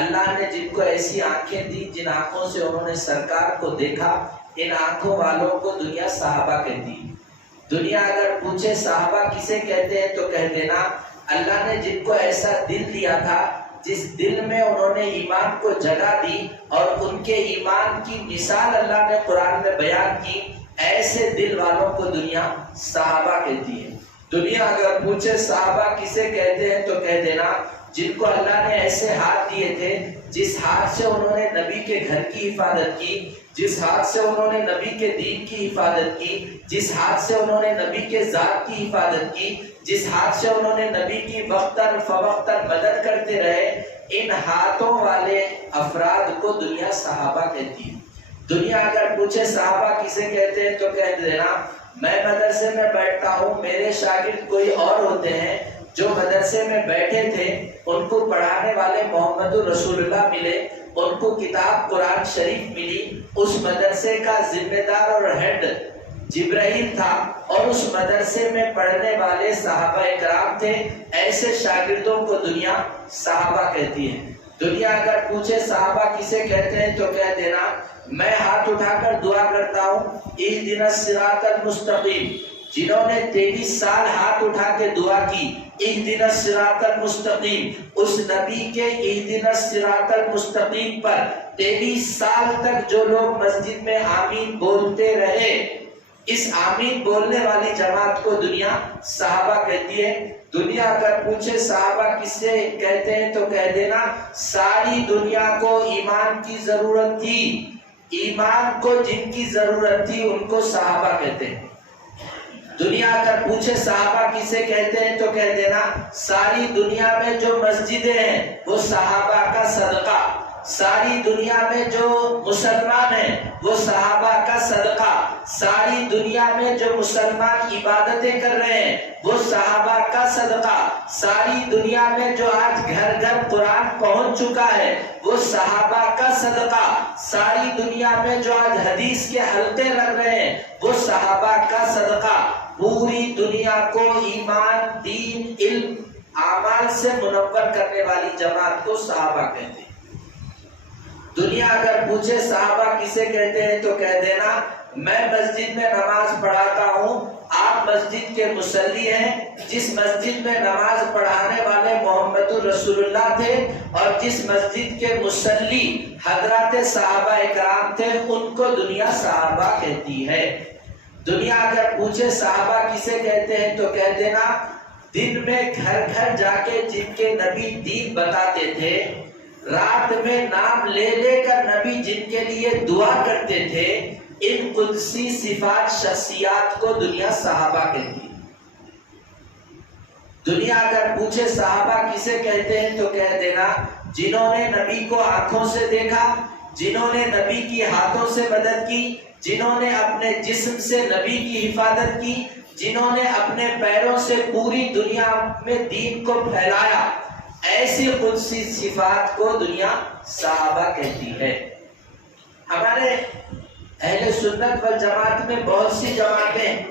اللہ نے جن کو ایسی آنکھیں دی، جن آنکھوں سے انہوں نے سرکار کو دیکھا، ان آنکھوں والوں کو دنیا صحابہ کہتی ہے۔ دنیا اگر پوچھے صحابہ کسے کہتے ہیں تو کہہ دینا اللہ نے جن کو ایسا دل دیا تھا، جس دل میں انہوں نے ایمان کو جگہ دی اور ان کے ایمان کی مثال اللہ نے قرآن میں بیان کی، ایسے دل والوں کو دنیا صحابہ کہتی ہے۔ دنیا اگر پوچھے صحابہ کسے کہتے ہیں تو کہہ دینا جن کو اللہ نے ایسے ہاتھ دیے تھے، جس ہاتھ سے انہوں نے نبی کے گھر کی حفاظت کی، جس ہاتھ سے انہوں نے نبی کے دین کی حفاظت کی، جس ہاتھ سے انہوں نے نبی کے ذات کی حفاظت کی، جس ہاتھ سے انہوں نے نبی کی وقتاً فوقتاً مدد کرتے رہے، ان ہاتھوں والے افراد کو دنیا صحابہ کہتی ہے۔ دنیا اگر پوچھے صحابہ کسے کہتے ہیں تو کہہ دینا میں مدرسے میں بیٹھتا ہوں، میرے شاگرد کوئی اور ہوتے ہیں جو مدرسے میں بیٹھے تھے، ان کو پڑھانے والے محمد رسول اللہ ملے، ان کو کتاب قرآن شریف ملی، اس مدرسے کا ذمہ دار اور ہیڈ جبرائیل تھا، اور اس مدرسے میں پڑھنے والے صحابہ اکرام تھے، ایسے شاگردوں کو دنیا صحابہ کہتی ہے۔ دنیا اگر پوچھے صحابہ کسے کہتے ہیں تو کہہ دینا میں ہاتھ اٹھا کر دعا کرتا ہوں اہدنا الصراط المستقیم، جنہوں نے 23 سال ہاتھ اٹھا کے دعا کی اہدنا الصراط المستقیم، اس نبی کے اہدنا الصراط المستقیم پر 23 سال تک جو لوگ مسجد میں آمین بولتے رہے، اس آمین بولنے والی جماعت کو دنیا صحابہ کہتی ہے۔ دنیا اگر پوچھے صحابہ کسے کہتے ہیں تو کہہ دینا ساری دنیا کو ایمان کی ضرورت تھی، ایمان کو جن کی ضرورت تھی ان کو صحابہ کہتے ہیں۔ دنیا اگر پوچھے صحابہ کسے کہتے ہیں تو کہہ دینا ساری دنیا میں جو مسجدیں ہیں وہ صحابہ کا صدقہ، ساری دنیا میں جو مسلمان ہیں وہ صحابہ کا صدقہ، ساری دنیا میں جو مسلمان عبادتیں کر رہے ہیں وہ صحابہ کا صدقہ، ساری دنیا میں جو آج گھر گھر قرآن پہنچ چکا ہے وہ صحابہ کا صدقہ، ساری دنیا میں جو آج حدیث کے حلقے لگ رہے ہیں وہ صحابہ کا صدقہ۔ پوری دنیا کو ایمان، دین، علم، اعمال سے منور کرنے والی جماعت کو صحابہ کہتے ہیں۔ دنیا اگر پوچھے صحابہ کسے کہتے ہیں تو کہہ دینا میں مسجد میں نماز پڑھاتا ہوں، آپ مسجد کے مصلی ہیں، جس مسجد میں نماز پڑھانے والے محمد رسول اللہ تھے اور جس مسجد کے مصلی حضرات صحابہ اکرام تھے ان کو دنیا صحابہ کہتی ہے۔ دنیا اگر پوچھے صحابہ کسے کہتے ہیں تو کہہ دینا دن میں گھر گھر جا کے جن کے نبی دین بتاتے تھے، رات میں نام لے لے کر نبی جن کے لیے دعا کرتے تھے، ان قدسی صفات شخصیات کو دنیا صحابہ کہتی ہے۔ دنیا اگر پوچھے صحابہ کسے کہتے ہیں تو کہہ دینا جنہوں نے نبی کو آنکھوں سے دیکھا، جنہوں نے نبی کی ہاتھوں سے مدد کی، جنہوں نے اپنے جسم سے نبی کی حفاظت کی، جنہوں نے اپنے پیروں سے پوری دنیا میں دین کو پھیلایا، ایسی قدسی صفات کو دنیا صحابہ کہتی ہے۔ ہمارے اہل سنت والجماعت میں بہت سی جماعتیں،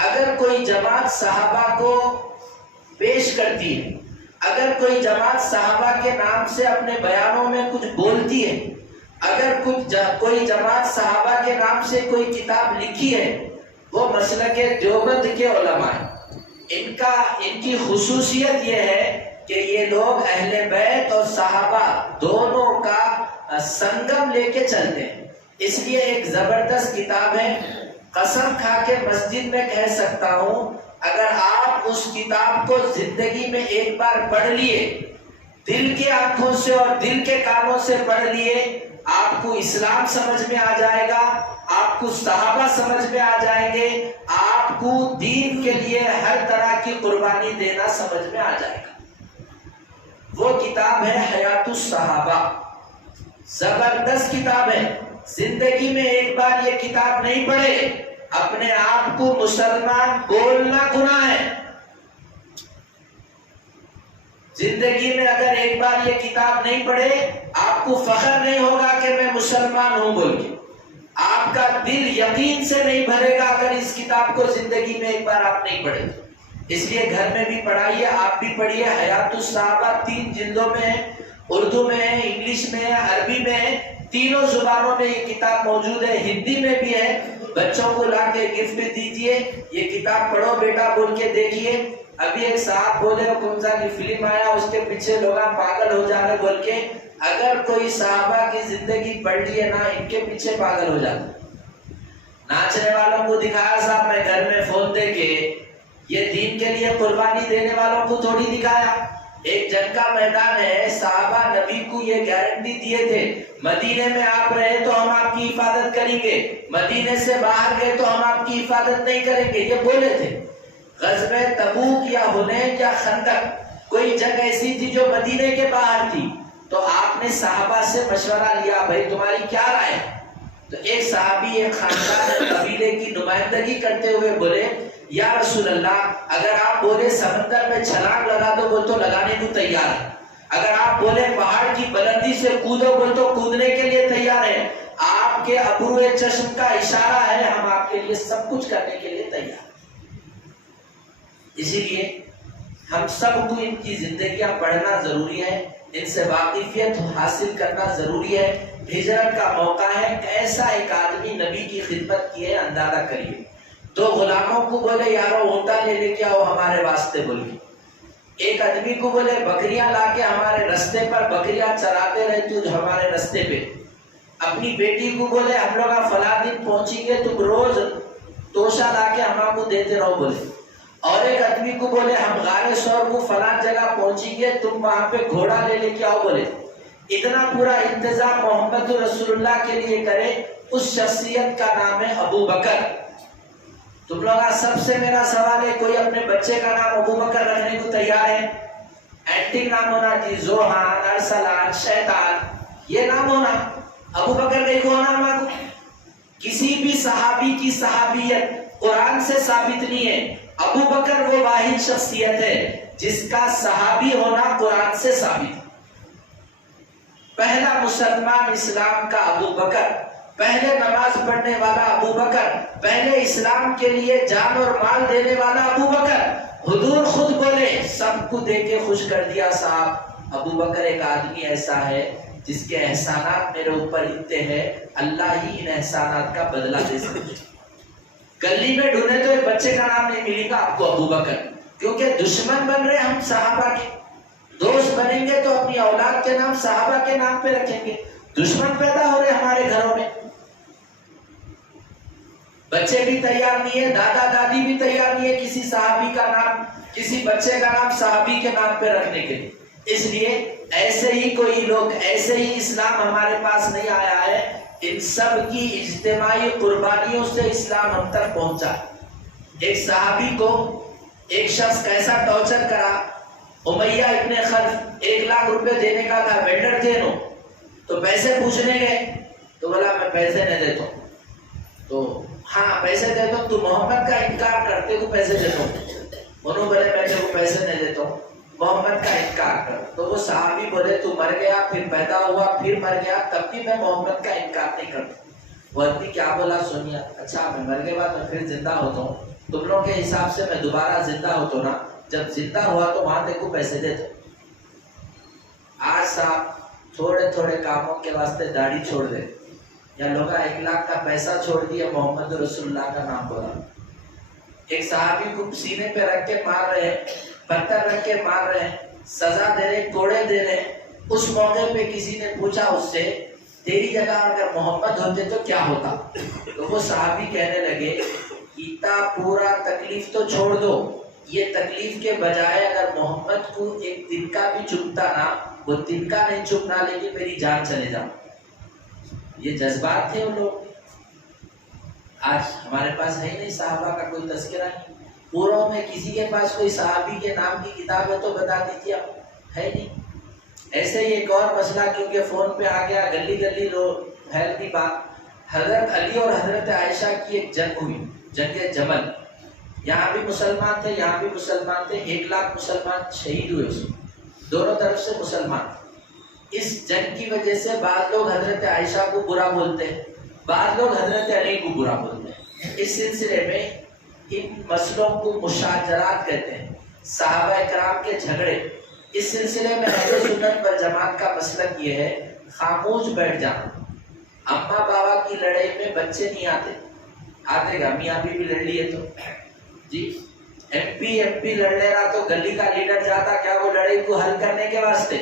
اگر کوئی جماعت صحابہ کو پیش کرتی ہے، اگر کوئی جماعت صحابہ کے نام سے اپنے بیانوں میں کچھ بولتی ہے، اگر کوئی جماعت صحابہ کے نام سے کوئی کتاب لکھی ہے، وہ مسلک دیوبند کے علماء ہیں۔ ان کی خصوصیت یہ ہے کہ یہ لوگ اہل بیت اور صحابہ دونوں کا سنگم لے کے چلتے ہیں، اس لیے ایک زبردست کتاب ہے، قسم کھا کے مسجد میں کہہ سکتا ہوں اگر آپ اس کتاب کو زندگی میں ایک بار پڑھ لیے، دل کی آنکھوں سے اور دل کے کانوں سے پڑھ لیے، آپ کو اسلام سمجھ میں آ جائے گا، آپ کو صحابہ سمجھ میں آ جائیں گے، آپ کو دین کے لیے ہر طرح کی قربانی دینا سمجھ میں آ جائے گا۔ وہ کتاب ہے حیات الصحابہ، زبردست کتاب ہے، زندگی میں ایک بار یہ کتاب نہیں پڑھے اپنے آپ کو مسلمان بولنا گناہ ہے، زندگی میں اگر ایک بار یہ کتاب نہیں پڑھے آپ کو فخر نہیں ہوگا کہ میں مسلمان ہوں بول کے، آپ کا دل یقین سے نہیں بھرے گا اگر اس کتاب کو زندگی میں ایک بار آپ نہیں پڑھے۔ اس لیے گھر میں بھی پڑھائیے، آپ بھی پڑھیے۔ حیات الصحابہ 3 جلدوں میں ہے، اردو میں ہے، انگلش میں ہے، عربی میں ہے، تینوں زبانوں میں یہ کتاب موجود ہے، ہندی میں بھی ہے۔ بچوں کو لا کے گفٹ دیجئے، یہ کتاب پڑھو بیٹا بول کے دیکھیے۔ ابھی ایک صاحب بولے کون سا کی فلم آیا اس کے پیچھے لوگ پاگل ہو جا رہے بول کے، اگر کوئی صحابہ کی زندگی پڑھ لیے نا ان کے پیچھے پاگل ہو جاتے۔ ناچنے والوں کو دکھایا صاحب میں گھر میں فون دے کے، یہ دین کے لیے قربانی دینے والوں کو تھوڑی دکھایا۔ ایک جنگ کا میدان ہے، صحابہ نبی کو یہ گارنٹی دیے تھے مدینے میں آپ رہے تو ہم آپ کی حفاظت کریں گے، مدینے سے باہر گئے تو ہم آپ کی حفاظت نہیں کریں گے، یہ بولے تھے۔ غزوہ تبوک یا حنین یا خندق کوئی جنگ ایسی تھی جو مدینے کے باہر تھی، تو آپ نے صحابہ سے مشورہ لیا بھائی تمہاری کیا رائے؟ تو ایک صحابی ایک خاندان قبیلے کی نمائندگی کرتے ہوئے بولے یا رسول اللہ اگر آپ بولے سمندر میں چھلانگ لگا دو بول تو لگانے کو تیار ہے، اگر آپ بولے پہاڑ کی بلندی سے کودو بول تو کودنے کے لیے تیار ہے، آپ کے ابرو چشم کا اشارہ ہے ہم آپ کے لیے سب کچھ کرنے کے لیے تیار ہیں۔ اسی لیے ہم سب کو ان کی زندگیاں پڑھنا ضروری ہے، ان سے واقفیت حاصل کرنا ضروری ہے۔ ہجرت کا موقع ہے، کیسا ایک آدمی نبی کی خدمت کی ہے اندازہ کریے۔ 2 غلاموں کو بولے یارو اونٹا لے کے آؤ ہمارے واسطے بولی، ایک آدمی کو بولے بکریاں لا کے ہمارے رستے پر بکریاں چراتے رہے تو ہمارے رستے پہ، اپنی بیٹی کو بولے ہم لوگ فلاں دن پہنچیں گے تم روز توشہ لا کے ہم کو دیتے رہو بولے، اور ایک آدمی کو بولے ہم غار سور کو فلاں جگہ پہنچیں گے تم وہاں پہ گھوڑا لے کے آؤ بولے۔ اتنا پورا انتظام محمد رسول اللہ کے لیے کرے، اس شخصیت کا نام ہے ابو بکر۔ تم لوگ سب سے میرا سوال ہے کوئی اپنے بچے کا نام ابو بکر رکھنے کو تیار ہے؟ اینٹک نام ہونا جی، زوہان، ارسلان، شیطان، یہ نام ہونا، ابو بکر نہیں ہونا مانگو۔ کسی بھی صحابی کی صحابیت قرآن سے ثابت نہیں ہے، ابو بکر وہ واحد شخصیت ہے جس کا صحابی ہونا قرآن سے ثابت ہے۔ پہلا مسلمان اسلام کا ابو بکر، پہلے نماز پڑھنے والا ابو بکر، پہلے اسلام کے لیے جان اور مال دینے والا ابو بکر۔ حضور خود بولے سب کو دے کے خوش کر دیا صاحب، ابو بکر ایک آدمی ایسا ہے جس کے احسانات میرے اوپر اتنے ہیں، اللہ ہی ان احسانات کا بدلہ دے سکتے۔ گلی میں ڈھونڈے تو ایک بچے کا نام نہیں ملے گا آپ کو ابو بکر، کیونکہ دشمن بن رہے ہم صحابہ کے، دوست بنیں گے تو اپنی اولاد کے نام صحابہ کے نام پہ رکھیں گے، دشمن پیدا ہو رہے ہمارے گھروں میں، بچے بھی تیار نہیں ہے، دادا دادی بھی تیار نہیں ہے کسی صحابی کا نام، کسی بچے کا نام صحابی کے نام پہ رکھنے کے لیے۔ اس لیے ایسے ہی کوئی لوگ، ایسے ہی اسلام ہمارے پاس نہیں آیا ہے، ان سب کی اجتماعی قربانیوں سے اسلام ہم تک پہنچا۔ ایک صحابی کو ایک شخص کیسا ٹارچر کرا، امیہ ابن خلف 1 لاکھ روپے دینے کا تھا، ویلڈر تھے نو، تو پیسے پوچھنے گئے تو بولا میں پیسے نہیں دیتا ہوں، تو ہاں پیسے دیتا ہوں، تو محمد کا انکار کرتے کو پیسے دیتا ہوں، انہوں بولے میں تیرے کو پیسے نہیں دیتا ہوں، محمد کا انکار کر، تو وہ صحابی بولے تو مر گیا پھر پیدا ہوا پھر مر گیا تب بھی میں محمد کا انکار نہیں کرتا۔ وہ آدمی کیا بولا سنیا، اچھا میں مر گئے بعد میں پھر زندہ ہوتا ہوں، تم لوگوں کے حساب سے میں دوبارہ زندہ ہوتا ہوں نا، جب زندہ ہوا تو وہاں دیکھو پیسے دیتا ہوں۔ آج صاحب تھوڑے تھوڑے کاموں کے واسطے داڑھی چھوڑ دے، یا لوگا 1 لاکھ کا پیسہ چھوڑ دیا، محمد رسول اللہ کا نام بولا۔ ایک صحابی کو سینے پہ رکھ کے مار رہے ہیں، پتھر رکھ کے مار رہے ہیں، سزا دے رہے، کوڑے دے رہے ہیں۔ اس موقع پہ کسی نے پوچھا اس سے تیری جگہ اگر محمد ہوتے تو کیا ہوتا؟ تو وہ صحابی کہنے لگے اتنا پورا تکلیف تو چھوڑ دو، یہ تکلیف کے بجائے اگر محمد کو ایک دن کا بھی چپتا نا، وہ دن کا نہیں چپنا لیکن میری جان چلے جاؤ۔ یہ جذبات تھے ان لوگ۔ آج ہمارے پاس ہے ہی نہیں صحابہ کا کوئی تذکرہ نہیں، پوروں میں کسی کے پاس کوئی صحابی کے نام کی کتاب ہے تو بتا دیجیے، آپ ہے نہیں۔ ایسے ہی ایک اور مسئلہ کیونکہ فون پہ آ گیا، گلی گلی لوگ پھیلتی بات، حضرت علی اور حضرت عائشہ کی ایک جنگ ہوئی، جنگ جمل، یہاں بھی مسلمان تھے یہاں بھی مسلمان تھے، 1 لاکھ مسلمان شہید ہوئے اس میں۔ دونوں طرف سے مسلمان۔ اس جنگ کی وجہ سے بعض لوگ حضرت عائشہ کو برا بولتے ہیں، بعض لوگ حضرت علی کو برا بولتے ہیں۔ اس سلسلے میں ان مسئلوں کو مشاجرات کہتے ہیں، صحابہ کرام کے جھگڑے۔ اس سلسلے میں اہل سنت والجماعت کا مسلک یہ ہے، خاموش بیٹھ جانا۔ اماں بابا کی لڑائی میں بچے نہیں آتے گا، میاں بھی لڑ لیے تو جی ایم پی لڑ لے رہا تو گلی کا لیڈر جاتا کیا وہ لڑائی کو حل کرنے کے واسطے؟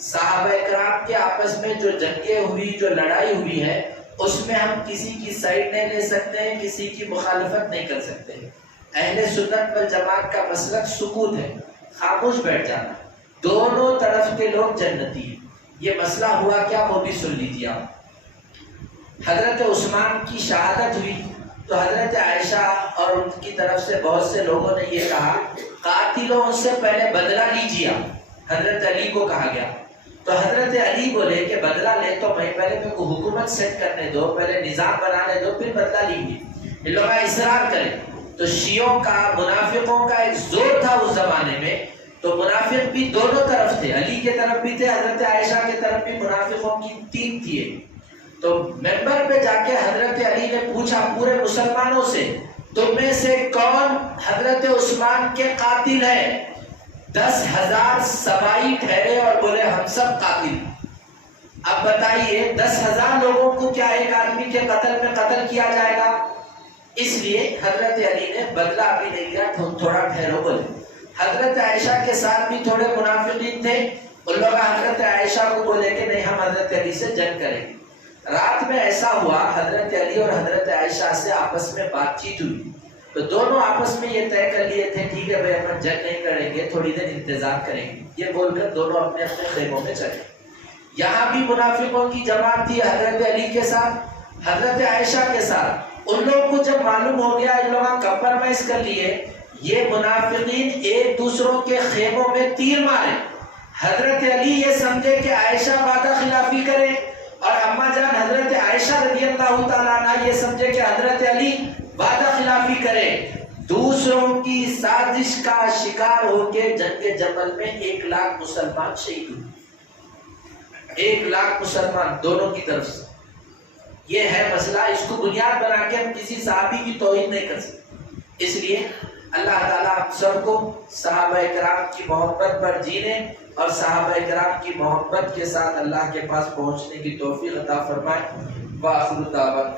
صحابہ کرام کے آپس میں جو جنگیں ہوئی، جو لڑائی ہوئی ہے، اس میں ہم کسی کی سائڈ نہیں لے سکتے ہیں، کسی کی مخالفت نہیں کر سکتے ہیں۔ اہل سنت والجماعت کا مسلک سکوت ہے، خاموش بیٹھ جانا، دونوں طرف کے لوگ جنتی ہیں۔ یہ مسئلہ ہوا کیا وہ بھی سن لیجیے آپ۔ حضرت عثمان کی شہادت ہوئی تو حضرت عائشہ اور ان کی طرف سے بہت سے لوگوں نے یہ کہا، قاتلوں سے پہلے بدلہ لیجیے۔ حضرت علی کو کہا گیا تو حضرت علی بولے کہ بدلہ لے تو میں پہلے میرے کو حکومت سیٹ کرنے دو، پہلے نظام بنانے دو، پھر بدلہ لیں گے۔ یہ لوگ اصرار کریں تو شیعوں کا، منافقوں کا ایک زور تھا اس زمانے میں، تو منافق بھی دونوں طرف تھے، علی کے طرف بھی تھے، حضرت عائشہ کے طرف بھی منافقوں کی ٹیم تھی۔ تو ممبر پہ جا کے حضرت علی نے پوچھا پورے مسلمانوں سے، تم میں سے کون حضرت عثمان کے قاتل ہے؟ 10,000 سبائی ٹھہرے اور بولے ہم سب قاتل۔ اب بتائیے 10,000 لوگوں کو کیا ایک آدمی کے قتل میں قتل کیا جائے گا؟ اس لیے حضرت علی نے بدلہ ابھی نہیں لیا، تھوڑا ٹھہرو بولے۔ حضرت عائشہ کے ساتھ بھی تھوڑے منافقین تھے، ان لوگ حضرت عائشہ کو بولے کہ نہیں ہم حضرت علی سے جنگ کریں گے۔ رات میں ایسا ہوا حضرت علی اور حضرت عائشہ سے آپس میں بات چیت ہوئی تو دونوں آپس میں یہ طے کر لیے تھے ٹھیک ہے بھائی ہم جنگ نہیں کریں گے، تھوڑی دیر انتظار کریں گے، یہ بول کر دونوں اپنے اپنے خیموں میں چلے۔ یہاں بھی منافقوں کی جماعت تھی حضرت علی کے ساتھ، حضرت عائشہ کے ساتھ۔ ان لوگوں کو جب معلوم ہو گیا ان لوگوں کمپرمائز کر لیے، یہ منافقین ایک دوسروں کے خیموں میں تیر مارے۔ حضرت علی یہ سمجھے کہ عائشہ وعدہ خلافی کرے اور اما جان حضرت عائشہ رضی اللہ تعالیٰ عنہ یہ سمجھے کہ حضرت علی وعدہ خلافی کرے۔ دوسروں کی سازش کا شکار ہو کے جنگ جمل میں 1,00,000 مسلمان شہید ہوئے، 1,00,000 مسلمان دونوں کی طرف سے۔ یہ ہے مسئلہ، اس کو بنیاد بنا کے ہم کسی صحابی کی توہین نہیں کر سکتے۔ اس لیے اللہ تعالیٰ ہم سب کو صحابہ کرام کی محبت پر جینے اور صحابہ کرام کی محبت کے ساتھ اللہ کے پاس پہنچنے کی توفیق عطا فرمائے۔ وآخر دعوانا